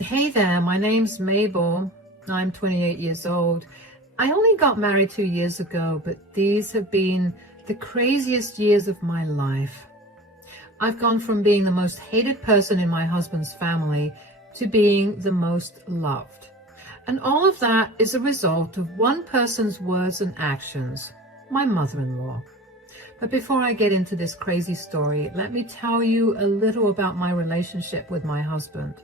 Hey there, my name's Mabel. I'm 28 years old. I only got married 2 years ago, but these have been the craziest years of my life. I've gone from being the most hated person in my husband's family to being the most loved. And all of that is a result of one person's words and actions, my mother-in-law. But before I get into this crazy story, let me tell you a little about my relationship with my husband.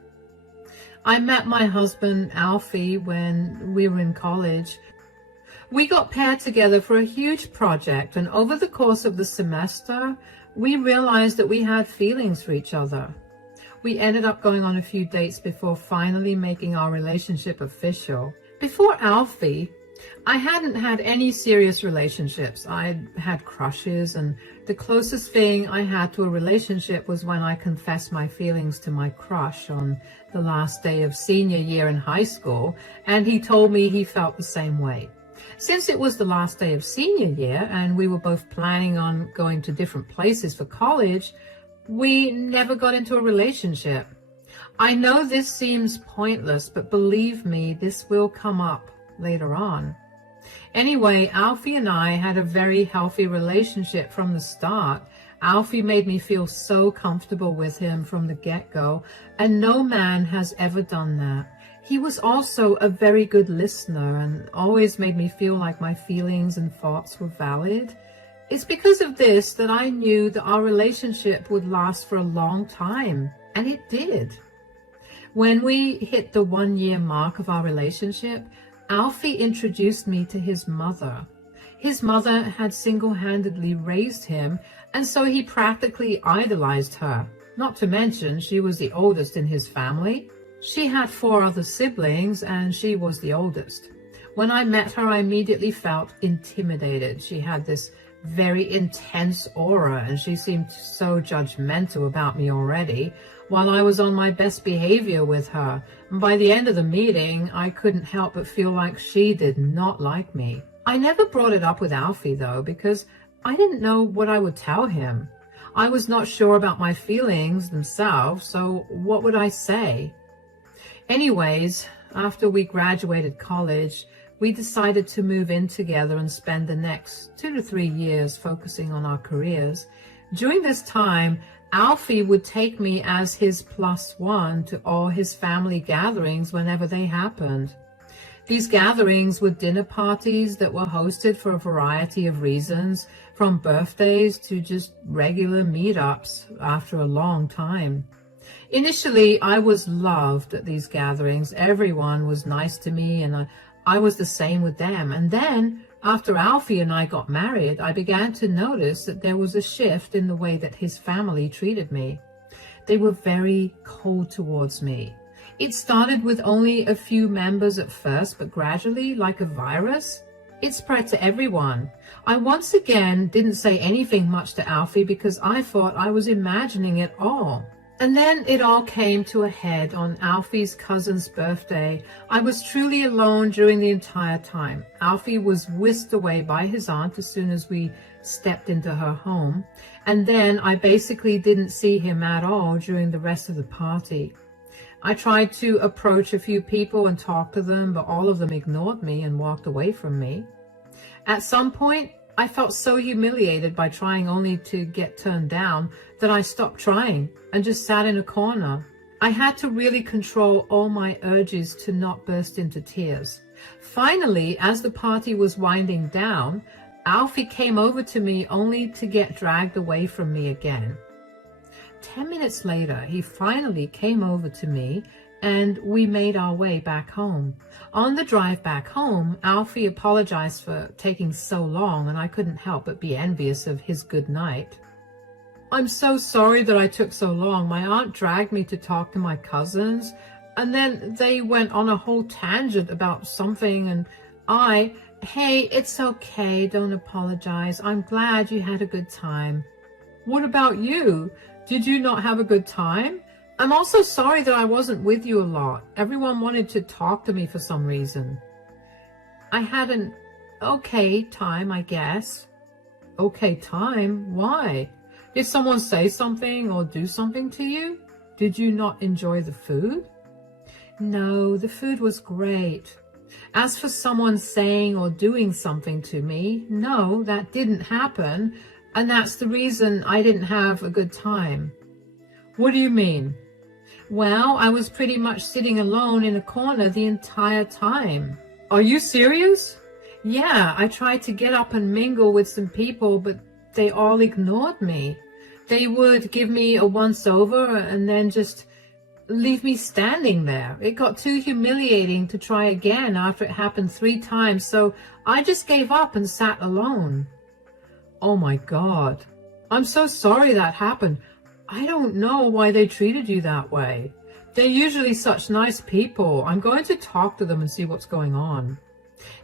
I met my husband, Alfie, when we were in college. We got paired together for a huge project, and over the course of the semester, we realized that we had feelings for each other. We ended up going on a few dates before finally making our relationship official. Before Alfie, I hadn't had any serious relationships. I'd had crushes, and the closest thing I had to a relationship was when I confessed my feelings to my crush on the last day of senior year in high school, and he told me he felt the same way. Since it was the last day of senior year and we were both planning on going to different places for college, we never got into a relationship. I know this seems pointless, but believe me, this will come up later on. Anyway, Alfie and I had a very healthy relationship from the start. Alfie made me feel so comfortable with him from the get-go, and no man has ever done that. He was also a very good listener and always made me feel like my feelings and thoughts were valid. It's because of this that I knew that our relationship would last for a long time, and it did. When we hit the 1 year mark of our relationship, Alfie introduced me to his mother. His mother had single-handedly raised him, and so he practically idolized her. Not to mention, she was the oldest in his family. She had 4 other siblings, and she was the oldest. When I met her, I immediately felt intimidated. She had this very intense aura, and she seemed so judgmental about me already, while I was on my best behavior with her. And by the end of the meeting, I couldn't help but feel like she did not like me. I never brought it up with Alfie, though, because I didn't know what I would tell him. I was not sure about my feelings themselves, so what would I say? Anyways, after we graduated college, we decided to move in together and spend the next 2 to 3 years focusing on our careers. During this time, Alfie would take me as his +1 to all his family gatherings whenever they happened. These gatherings were dinner parties that were hosted for a variety of reasons, from birthdays to just regular meetups after a long time. Initially, I was loved at these gatherings. Everyone was nice to me, and I was the same with them. And then, after Alfie and I got married, I began to notice that there was a shift in the way that his family treated me. They were very cold towards me. It started with only a few members at first, but gradually, like a virus, it spread to everyone. I once again didn't say anything much to Alfie because I thought I was imagining it all. And then it all came to a head on Alfie's cousin's birthday. I was truly alone during the entire time. Alfie was whisked away by his aunt as soon as we stepped into her home. And then I basically didn't see him at all during the rest of the party. I tried to approach a few people and talk to them, but all of them ignored me and walked away from me. At some point, I felt so humiliated by trying only to get turned down that I stopped trying and just sat in a corner. I had to really control all my urges to not burst into tears. Finally, as the party was winding down, Alfie came over to me only to get dragged away from me again. 10 minutes later, he finally came over to me and we made our way back home. On the drive back home, Alfie apologized for taking so long, and I couldn't help but be envious of his good night. I'm so sorry that I took so long. My aunt dragged me to talk to my cousins, and then they went on a whole tangent about something, and hey, it's okay, don't apologize. I'm glad you had a good time. What about you? Did you not have a good time? I'm also sorry that I wasn't with you a lot. Everyone wanted to talk to me for some reason. I had an okay time, I guess. Okay time? Why? Did someone say something or do something to you? Did you not enjoy the food? No, the food was great. As for someone saying or doing something to me, no, that didn't happen, and that's the reason I didn't have a good time. What do you mean? Well, I was pretty much sitting alone in a corner the entire time. Are you serious? Yeah, I tried to get up and mingle with some people, but they all ignored me. They would give me a once-over and then just leave me standing there. It got too humiliating to try again after it happened 3 times, so I just gave up and sat alone. Oh my God. I'm so sorry that happened. I don't know why they treated you that way. They're usually such nice people. I'm going to talk to them and see what's going on.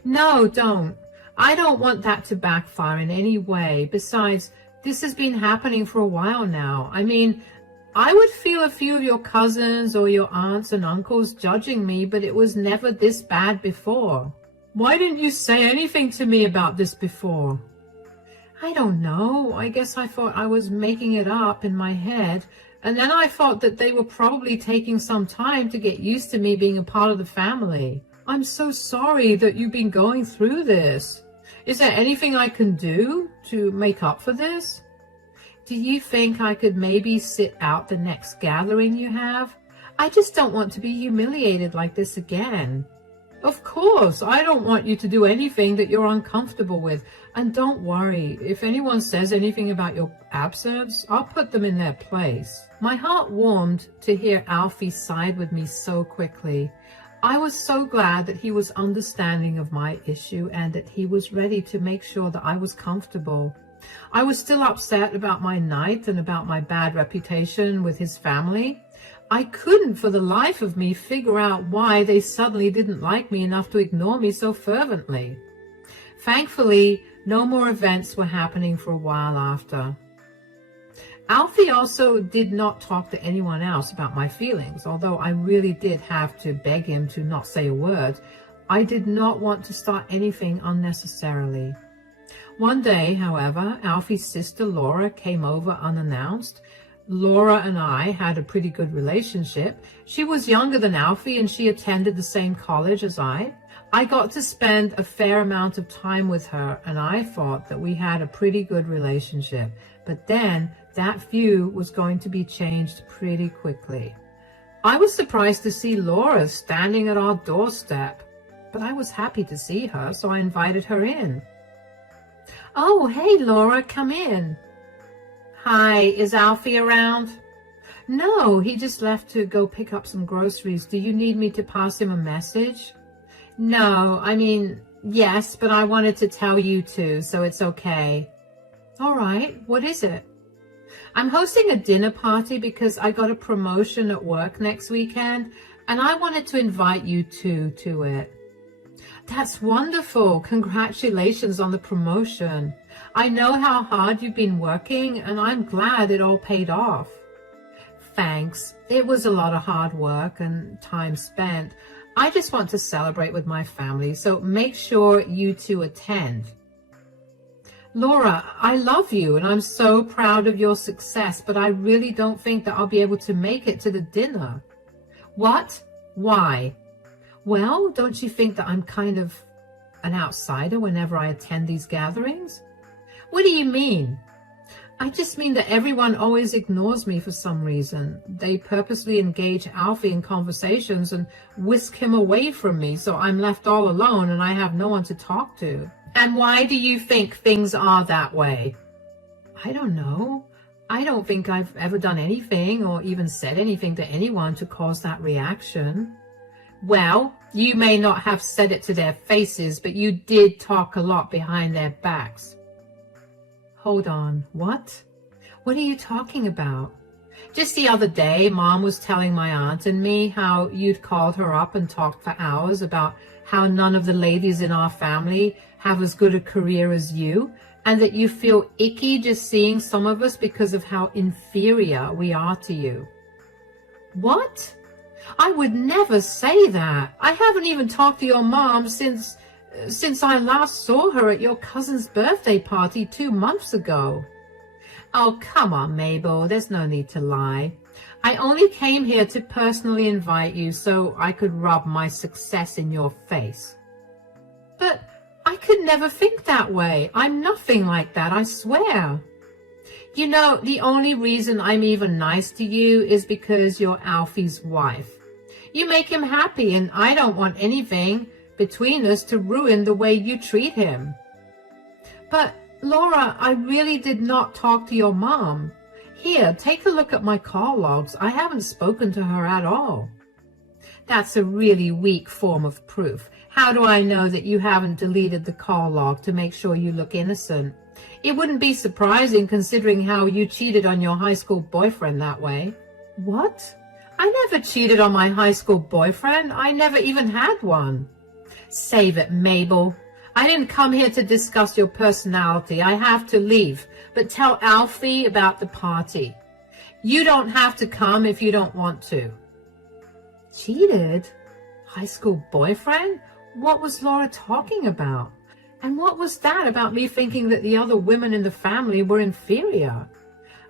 No, don't. I don't want that to backfire in any way. Besides, this has been happening for a while now. I mean, I would feel a few of your cousins or your aunts and uncles judging me, but it was never this bad before. Why didn't you say anything to me about this before? I don't know. I guess I thought I was making it up in my head, and then I thought that they were probably taking some time to get used to me being a part of the family. I'm so sorry that you've been going through this. Is there anything I can do to make up for this? Do you think I could maybe sit out the next gathering you have? I just don't want to be humiliated like this again. Of course, I don't want you to do anything that you're uncomfortable with. And don't worry, if anyone says anything about your absence, I'll put them in their place. My heart warmed to hear Alfie side with me so quickly. I was so glad that he was understanding of my issue and that he was ready to make sure that I was comfortable. I was still upset about my night and about my bad reputation with his family. I couldn't for the life of me figure out why they suddenly didn't like me enough to ignore me so fervently. Thankfully, no more events were happening for a while after. Alfie also did not talk to anyone else about my feelings, although I really did have to beg him to not say a word. I did not want to start anything unnecessarily. One day, however, Alfie's sister Laura came over unannounced. Laura and I had a pretty good relationship. She was younger than Alfie and she attended the same college as I. I got to spend a fair amount of time with her and I thought that we had a pretty good relationship. But then that view was going to be changed pretty quickly. I was surprised to see Laura standing at our doorstep, but I was happy to see her, so I invited her in. Oh, hey, Laura, come in. Hi, is Alfie around? No, he just left to go pick up some groceries. Do you need me to pass him a message? No, I mean, yes, but I wanted to tell you too, so it's okay. All right, what is it? I'm hosting a dinner party because I got a promotion at work next weekend, and I wanted to invite you two to it. That's wonderful. Congratulations on the promotion. I know how hard you've been working, and I'm glad it all paid off. Thanks. It was a lot of hard work and time spent. I just want to celebrate with my family, so make sure you two attend. Laura, I love you, and I'm so proud of your success, but I really don't think that I'll be able to make it to the dinner. What? Why? Well, don't you think that I'm kind of an outsider whenever I attend these gatherings? What do you mean? I just mean that everyone always ignores me for some reason. They purposely engage Alfie in conversations and whisk him away from me, so I'm left all alone and I have no one to talk to. And why do you think things are that way? I don't know. I don't think I've ever done anything or even said anything to anyone to cause that reaction. Well, you may not have said it to their faces, but you did talk a lot behind their backs. Hold on, what? What are you talking about? Just the other day, Mom was telling my aunt and me how you'd called her up and talked for hours about how none of the ladies in our family have as good a career as you, and that you feel icky just seeing some of us because of how inferior we are to you. What? I would never say that. I haven't even talked to your mom since I last saw her at your cousin's birthday party 2 months ago. Oh, come on, Mabel. There's no need to lie. I only came here to personally invite you so I could rub my success in your face. But I could never think that way. I'm nothing like that, I swear. You know, the only reason I'm even nice to you is because you're Alfie's wife. You make him happy, and I don't want anything between us to ruin the way you treat him. But, Laura, I really did not talk to your mom. Here, take a look at my call logs. I haven't spoken to her at all. That's a really weak form of proof. How do I know that you haven't deleted the call log to make sure you look innocent? It wouldn't be surprising considering how you cheated on your high school boyfriend that way. What? I never cheated on my high school boyfriend. I never even had one. Save it, Mabel. I didn't come here to discuss your personality. I have to leave. But tell Alfie about the party. You don't have to come if you don't want to. Cheated? High school boyfriend? What was Laura talking about? And what was that about me thinking that the other women in the family were inferior?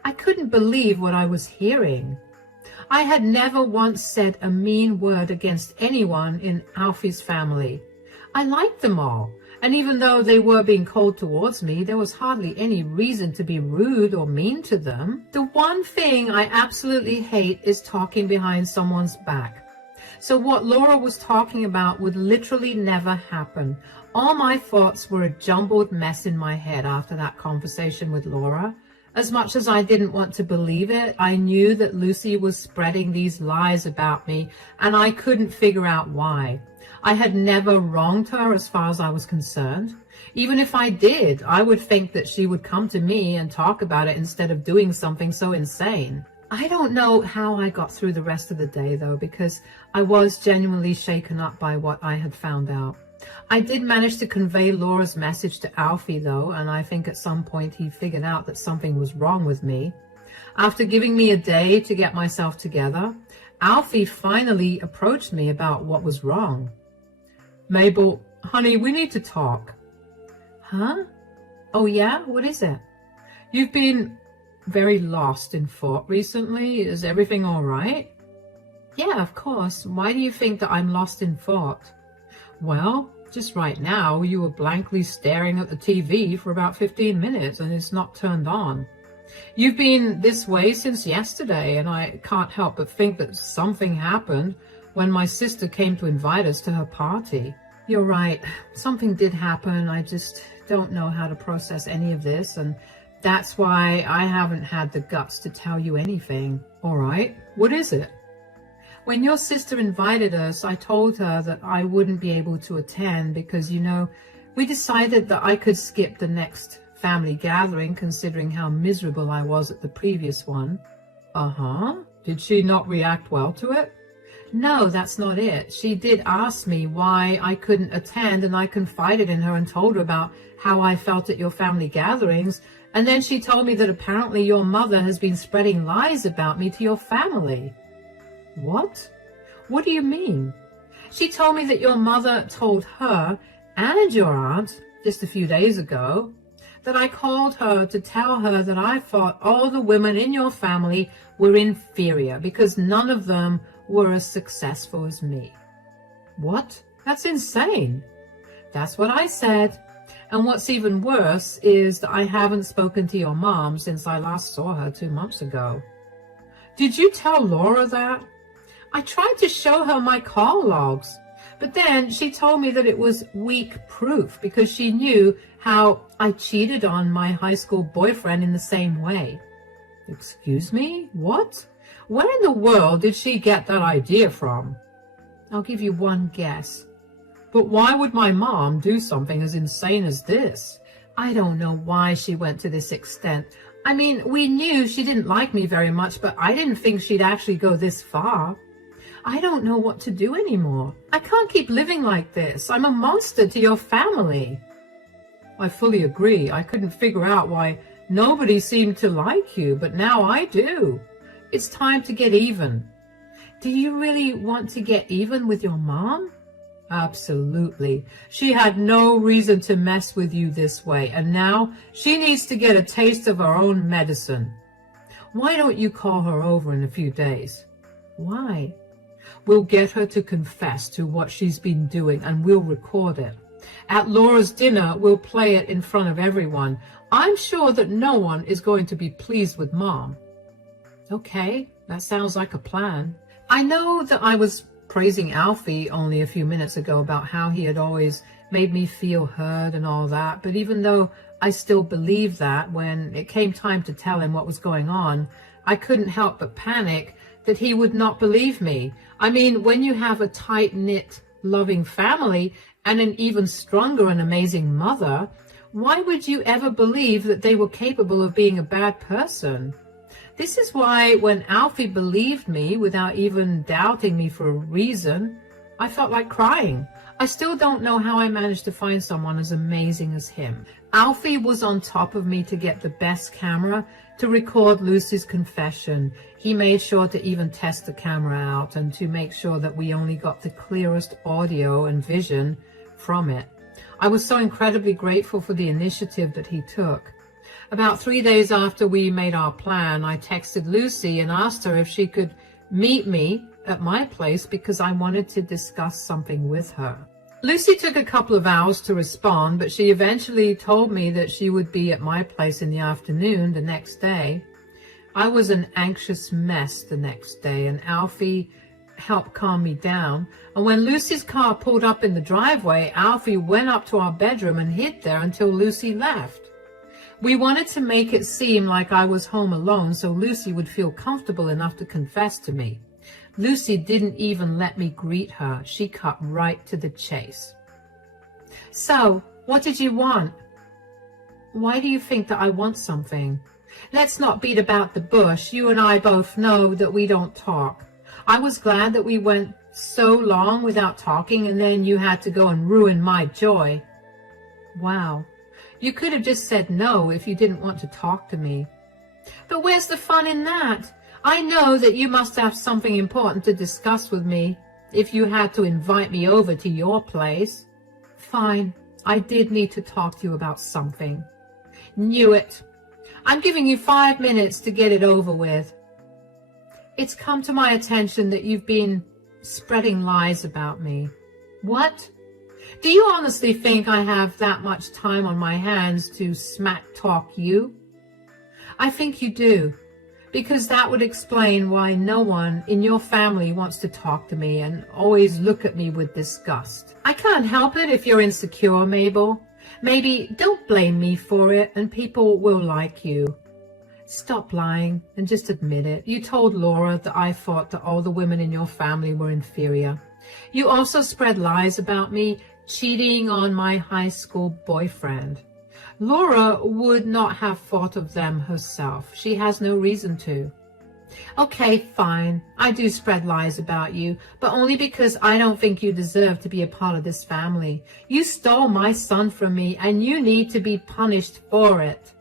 I couldn't believe what I was hearing. I had never once said a mean word against anyone in Alfie's family. I liked them all, and even though they were being cold towards me, there was hardly any reason to be rude or mean to them. The one thing I absolutely hate is talking behind someone's back. So what Laura was talking about would literally never happen. All my thoughts were a jumbled mess in my head after that conversation with Laura. As much as I didn't want to believe it, I knew that Lucy was spreading these lies about me, and I couldn't figure out why. I had never wronged her as far as I was concerned. Even if I did, I would think that she would come to me and talk about it instead of doing something so insane. I don't know how I got through the rest of the day, though, because I was genuinely shaken up by what I had found out. I did manage to convey Laura's message to Alfie, though, and I think at some point he figured out that something was wrong with me. After giving me a day to get myself together, Alfie finally approached me about what was wrong. Mabel, honey, we need to talk. Huh? Oh, yeah? What is it? You've been very lost in thought recently. Is everything all right? Yeah, of course. Why do you think that I'm lost in thought? Well, just right now, you were blankly staring at the TV for about 15 minutes and it's not turned on. You've been this way since yesterday, and I can't help but think that something happened when my sister came to invite us to her party. You're right. Something did happen. I just don't know how to process any of this, and that's why I haven't had the guts to tell you anything. All right, what is it? When your sister invited us, I told her that I wouldn't be able to attend because, you know, we decided that I could skip the next family gathering considering how miserable I was at the previous one. Uh-huh. Did she not react well to it? No, that's not it. She did ask me why I couldn't attend, and I confided in her and told her about how I felt at your family gatherings, and then she told me that apparently your mother has been spreading lies about me to your family. What? What do you mean? She told me that your mother told her and your aunt just a few days ago that I called her to tell her that I thought all the women in your family were inferior because none of them were as successful as me. What? That's insane. That's what I said. And what's even worse is that I haven't spoken to your mom since I last saw her 2 months ago. Did you tell Laura that? I tried to show her my call logs, but then she told me that it was weak proof because she knew how I cheated on my high school boyfriend in the same way. Excuse me? What? Where in the world did she get that idea from? I'll give you one guess. But why would my mom do something as insane as this? I don't know why she went to this extent. I mean, we knew she didn't like me very much, but I didn't think she'd actually go this far. I don't know what to do anymore. I can't keep living like this. I'm a monster to your family. I fully agree. I couldn't figure out why nobody seemed to like you, but now I do. It's time to get even. Do you really want to get even with your mom? Absolutely. She had no reason to mess with you this way, and now she needs to get a taste of her own medicine. Why don't you call her over in a few days? Why? We'll get her to confess to what she's been doing and we'll record it. At Laura's dinner, we'll play it in front of everyone. I'm sure that no one is going to be pleased with Mom. Okay, that sounds like a plan. I know that I was praising Alfie only a few minutes ago about how he had always made me feel heard and all that, but even though I still believed that, when it came time to tell him what was going on, I couldn't help but panic that he would not believe me. I mean, when you have a tight-knit, loving family and an even stronger and amazing mother, why would you ever believe that they were capable of being a bad person? This is why when Alfie believed me without even doubting me for a reason, I felt like crying. I still don't know how I managed to find someone as amazing as him. Alfie was on top of me to get the best camera to record Lucy's confession. He made sure to even test the camera out and to make sure that we only got the clearest audio and vision from it. I was so incredibly grateful for the initiative that he took. About 3 days after we made our plan, I texted Lucy and asked her if she could meet me at my place because I wanted to discuss something with her. Lucy took a couple of hours to respond, but she eventually told me that she would be at my place in the afternoon the next day. I was an anxious mess the next day, and Alfie helped calm me down. And when Lucy's car pulled up in the driveway, Alfie went up to our bedroom and hid there until Lucy left. We wanted to make it seem like I was home alone so Lucy would feel comfortable enough to confess to me. Lucy didn't even let me greet her. She cut right to the chase. So, what did you want? Why do you think that I want something? Let's not beat about the bush. You and I both know that we don't talk. I was glad that we went so long without talking and then you had to go and ruin my joy. Wow. You could have just said no if you didn't want to talk to me. But where's the fun in that? I know that you must have something important to discuss with me if you had to invite me over to your place. Fine, I did need to talk to you about something. Knew it. I'm giving you 5 minutes to get it over with. It's come to my attention that you've been spreading lies about me. What? Do you honestly think I have that much time on my hands to smack talk you? I think you do, because that would explain why no one in your family wants to talk to me and always look at me with disgust. I can't help it if you're insecure, Mabel. Maybe don't blame me for it and people will like you. Stop lying and just admit it. You told Laura that I thought that all the women in your family were inferior. You also spread lies about me cheating on my high school boyfriend. Laura would not have thought of them herself. She has no reason to. Okay, fine. I do spread lies about you, but only because I don't think you deserve to be a part of this family. You stole my son from me, and you need to be punished for it.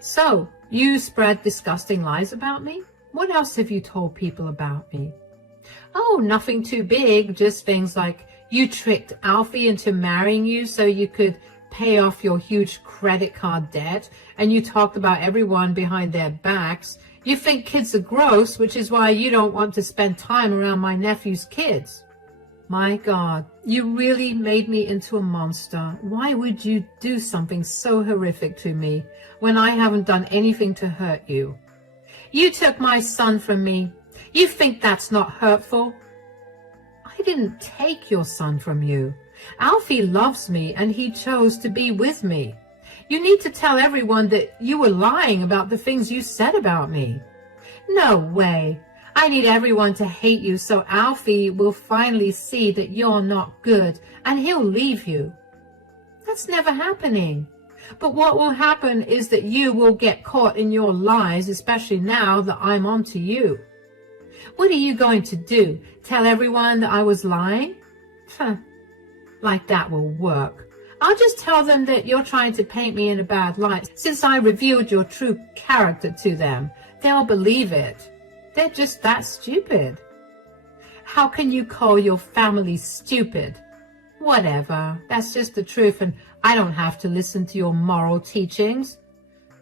So, you spread disgusting lies about me? What else have you told people about me? Oh, nothing too big, just things like you tricked Alfie into marrying you so you could pay off your huge credit card debt, and you talked about everyone behind their backs. You think kids are gross, which is why you don't want to spend time around my nephew's kids. My God, you really made me into a monster. Why would you do something so horrific to me when I haven't done anything to hurt you? You took my son from me. You think that's not hurtful? I didn't take your son from you. Alfie loves me and he chose to be with me. You need to tell everyone that you were lying about the things you said about me. No way. I need everyone to hate you so Alfie will finally see that you're not good and he'll leave you. That's never happening. But what will happen is that you will get caught in your lies, especially now that I'm on to you. What are you going to do? Tell everyone that I was lying? Like that will work. I'll just tell them that you're trying to paint me in a bad light. Since I revealed your true character to them, they'll believe it. They're just that stupid. How can you call your family stupid? Whatever. That's just the truth, and I don't have to listen to your moral teachings.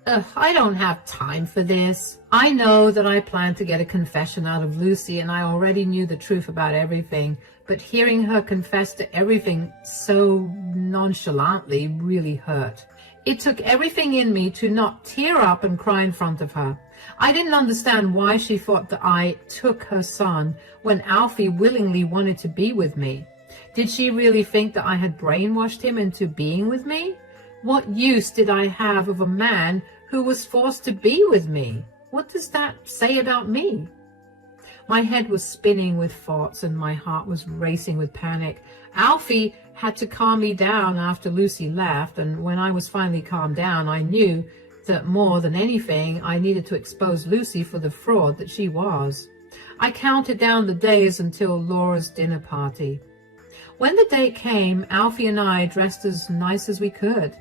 I don't have time for this. I know that I planned to get a confession out of Lucy, and I already knew the truth about everything, but hearing her confess to everything so nonchalantly really hurt. It took everything in me to not tear up and cry in front of her. I didn't understand why she thought that I took her son when Alfie willingly wanted to be with me. Did she really think that I had brainwashed him into being with me? What use did I have of a man who was forced to be with me? What does that say about me? My head was spinning with thoughts and my heart was racing with panic. Alfie had to calm me down after Lucy left, and when I was finally calmed down, I knew that more than anything, I needed to expose Lucy for the fraud that she was. I counted down the days until Laura's dinner party. When the date came, Alfie and I dressed as nice as we could.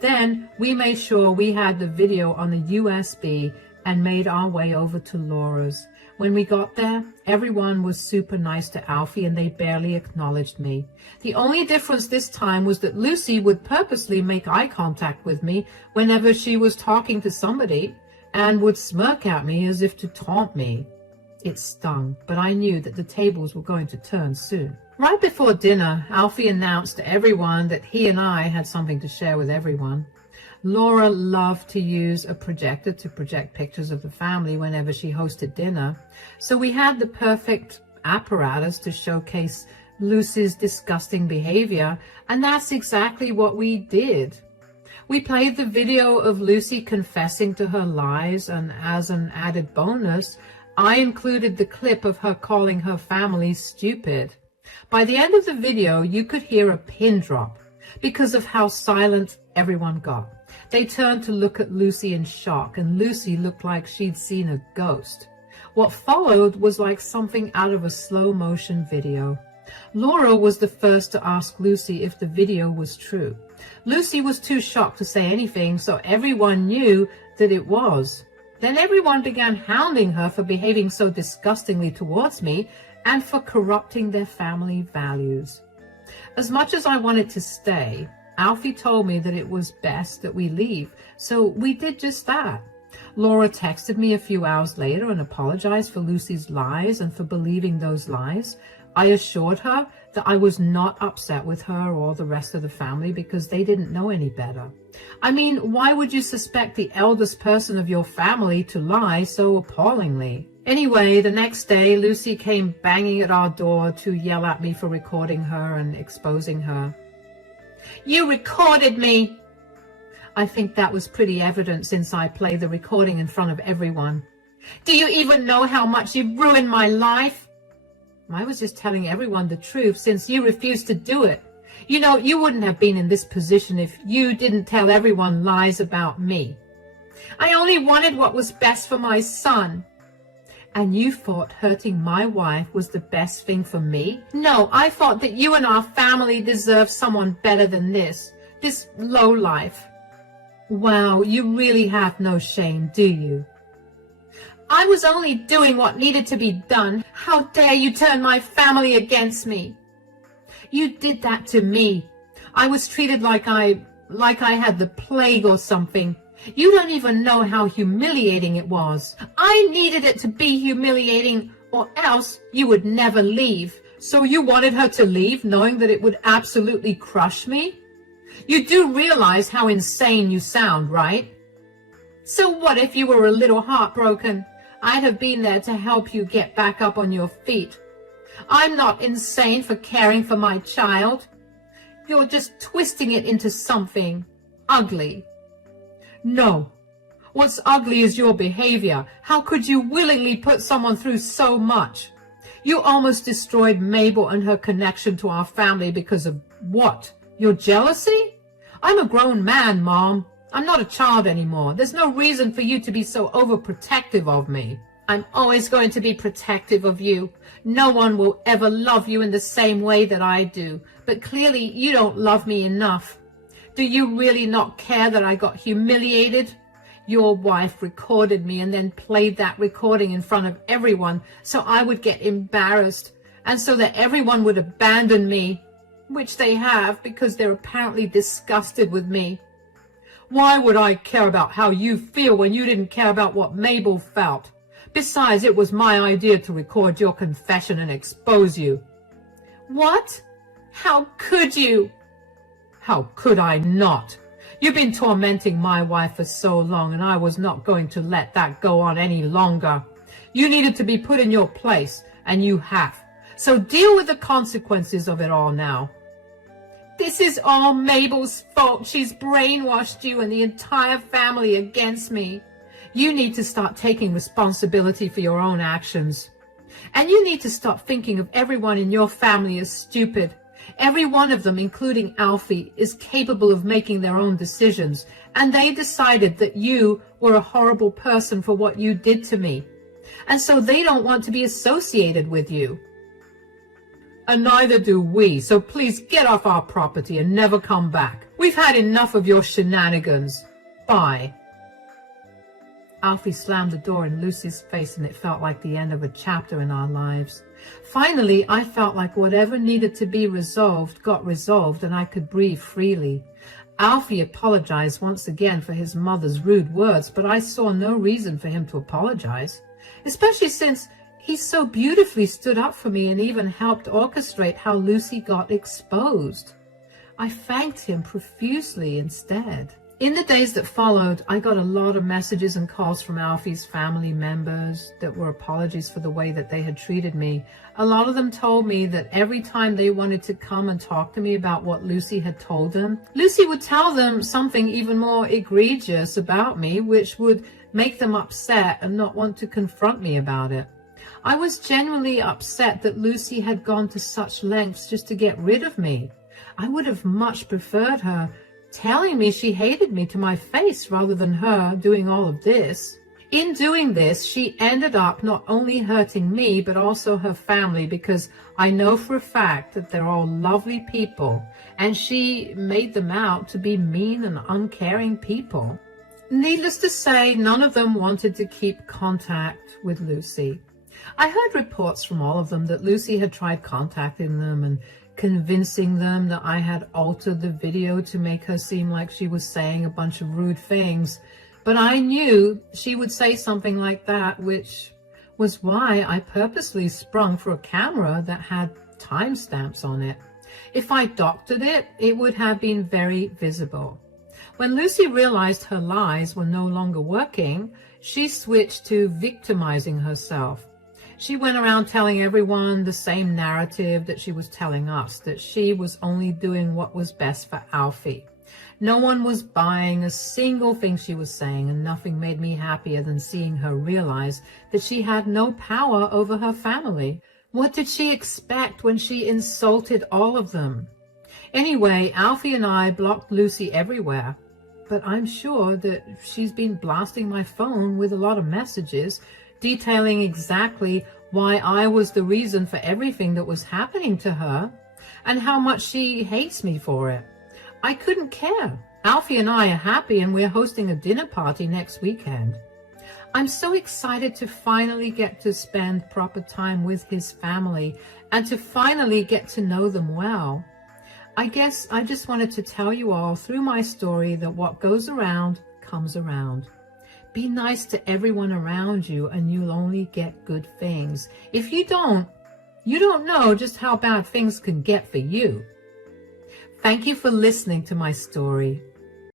Then we made sure we had the video on the USB and made our way over to Laura's. When we got there, everyone was super nice to Alfie and they barely acknowledged me. The only difference this time was that Lucy would purposely make eye contact with me whenever she was talking to somebody and would smirk at me as if to taunt me. It stung, but I knew that the tables were going to turn soon. Right before dinner, Alfie announced to everyone that he and I had something to share with everyone. Laura loved to use a projector to project pictures of the family whenever she hosted dinner, so we had the perfect apparatus to showcase Lucy's disgusting behavior, and that's exactly what we did. We played the video of Lucy confessing to her lies, and as an added bonus, I included the clip of her calling her family stupid. By the end of the video, you could hear a pin drop because of how silent everyone got. They turned to look at Lucy in shock, and Lucy looked like she'd seen a ghost. What followed was like something out of a slow-motion video. Laura was the first to ask Lucy if the video was true. Lucy was too shocked to say anything, so everyone knew that it was. Then everyone began hounding her for behaving so disgustingly towards me and for corrupting their family values. As much as I wanted to stay, Alfie told me that it was best that we leave, so we did just that. Laura texted me a few hours later and apologized for Lucy's lies and for believing those lies. I assured her that I was not upset with her or the rest of the family because they didn't know any better. I mean, why would you suspect the eldest person of your family to lie so appallingly? Anyway, the next day, Lucy came banging at our door to yell at me for recording her and exposing her. "You recorded me!" I think that was pretty evident since I played the recording in front of everyone. "Do you even know how much you've ruined my life?" I was just telling everyone the truth since you refused to do it. You know, you wouldn't have been in this position if you didn't tell everyone lies about me. I only wanted what was best for my son. And you thought hurting my wife was the best thing for me? No, I thought that you and our family deserved someone better than this lowlife. Wow, you really have no shame, do you? I was only doing what needed to be done. How dare you turn my family against me? You did that to me. I was treated like I had the plague or something. You don't even know how humiliating it was. I needed it to be humiliating, or else you would never leave. So you wanted her to leave, knowing that it would absolutely crush me? You do realize how insane you sound, right? So what if you were a little heartbroken? I'd have been there to help you get back up on your feet. I'm not insane for caring for my child. You're just twisting it into something ugly. No. What's ugly is your behavior. How could you willingly put someone through so much? You almost destroyed Mabel and her connection to our family because of what? Your jealousy? I'm a grown man, Mom. I'm not a child anymore. There's no reason for you to be so overprotective of me. I'm always going to be protective of you. No one will ever love you in the same way that I do. But clearly you don't love me enough. Do you really not care that I got humiliated? Your wife recorded me and then played that recording in front of everyone so I would get embarrassed and so that everyone would abandon me, which they have because they're apparently disgusted with me. Why would I care about how you feel when you didn't care about what Mabel felt? Besides, it was my idea to record your confession and expose you. What? How could you? How could I not? You've been tormenting my wife for so long, and I was not going to let that go on any longer. You needed to be put in your place, and you have. So deal with the consequences of it all now. This is all Mabel's fault. She's brainwashed you and the entire family against me. You need to start taking responsibility for your own actions. And you need to stop thinking of everyone in your family as stupid. Every one of them, including Alfie, is capable of making their own decisions, and they decided that you were a horrible person for what you did to me. And so they don't want to be associated with you. And neither do we, so please get off our property and never come back. We've had enough of your shenanigans. Bye. Alfie slammed the door in Lucy's face, and it felt like the end of a chapter in our lives. Finally, I felt like whatever needed to be resolved got resolved, and I could breathe freely. Alfie apologized once again for his mother's rude words, but I saw no reason for him to apologize, especially since he so beautifully stood up for me and even helped orchestrate how Lucy got exposed. I thanked him profusely instead. In the days that followed, I got a lot of messages and calls from Alfie's family members that were apologies for the way that they had treated me. A lot of them told me that every time they wanted to come and talk to me about what Lucy had told them, Lucy would tell them something even more egregious about me, which would make them upset and not want to confront me about it. I was genuinely upset that Lucy had gone to such lengths just to get rid of me. I would have much preferred her telling me she hated me to my face rather than her doing all of this. In doing this, she ended up not only hurting me, but also her family, because I know for a fact that they're all lovely people, and she made them out to be mean and uncaring people. Needless to say, none of them wanted to keep contact with Lucy. I heard reports from all of them that Lucy had tried contacting them and convincing them that I had altered the video to make her seem like she was saying a bunch of rude things. But I knew she would say something like that, which was why I purposely sprung for a camera that had timestamps on it. If I doctored it, it would have been very visible. When Lucy realized her lies were no longer working, she switched to victimizing herself. She went around telling everyone the same narrative that she was telling us, that she was only doing what was best for Alfie. No one was buying a single thing she was saying, and nothing made me happier than seeing her realize that she had no power over her family. What did she expect when she insulted all of them? Anyway, Alfie and I blocked Lucy everywhere, but I'm sure that she's been blasting my phone with a lot of messages detailing exactly why I was the reason for everything that was happening to her and how much she hates me for it. I couldn't care. Alfie and I are happy, and we're hosting a dinner party next weekend. I'm so excited to finally get to spend proper time with his family and to finally get to know them well. I guess I just wanted to tell you all through my story that what goes around comes around. Be nice to everyone around you and you'll only get good things. If you don't know just how bad things can get for you. Thank you for listening to my story.